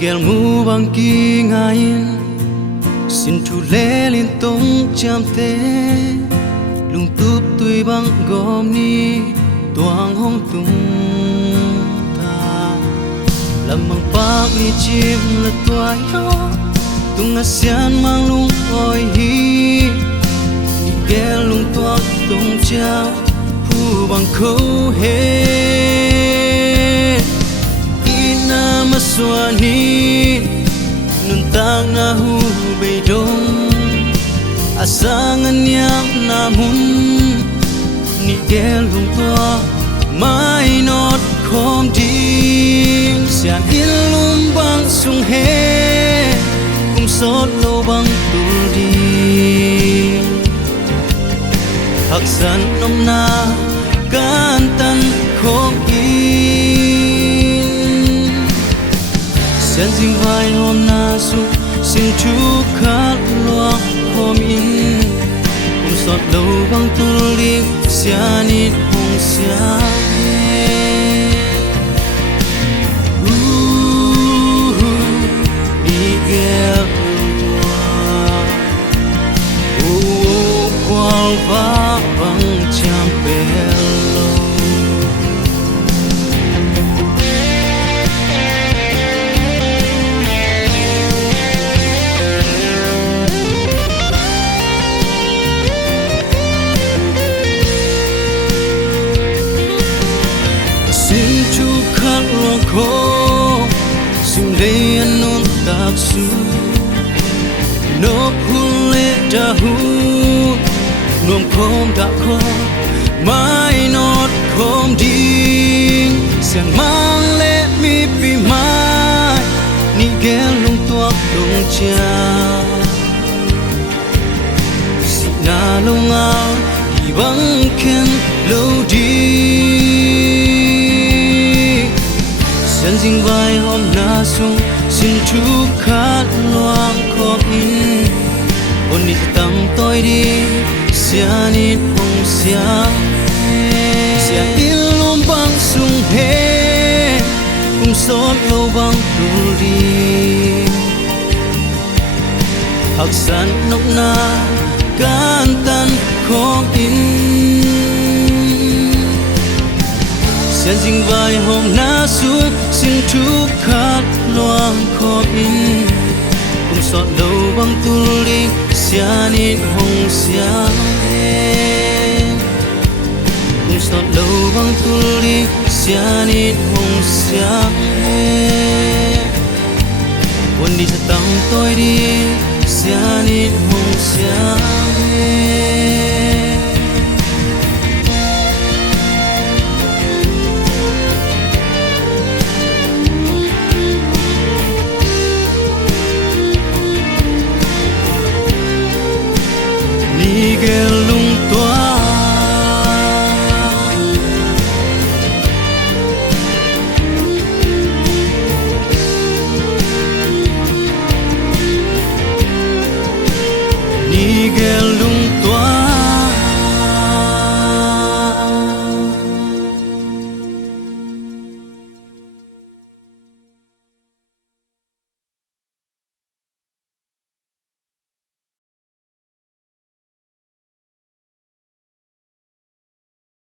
gel mu bang ki ngain xin thu lê liên tông chạm té lung túp tui bang gom ni toang hong tung ta làm bằng bạc ni chim là toai ho tung asian mang lung oi hi gel lung toang tung chao pu bang khâu he ina maswani nun tang na hu be dong asangan yang namun ni gel lung toang mai not khom ding sian ilum bang sung he kum sot lo bang tul ding hak san nom na kan tan khom in sian jing vai hôm na su xin chu khát lo khom in kum sot lo bang tul ding sian it hong sian và vắng chạm bello xin chu khát lòng khô xin đây anh non tạc su nộp hun lệ đã hun nuông khom đã khó mai nốt khom ding sang mang lệ mi pi mai ni gel lung tuak lung cha si na lung ao di bang ken lâu đi sen ding vai hôm na sung xin chú khát loang khom in ôn đi tâm tôi đi sian it hong sian sian ilum bang sung he kum sot lo bang tul di hak san nok na kan tan khom in sian jing vai hom na su xin thu khát loang khom in kum sot lo bang tul di sian it hong sian kum sot lo bang tul di sian it hong sian ôn đi sa tang tôi đi sian it hong sian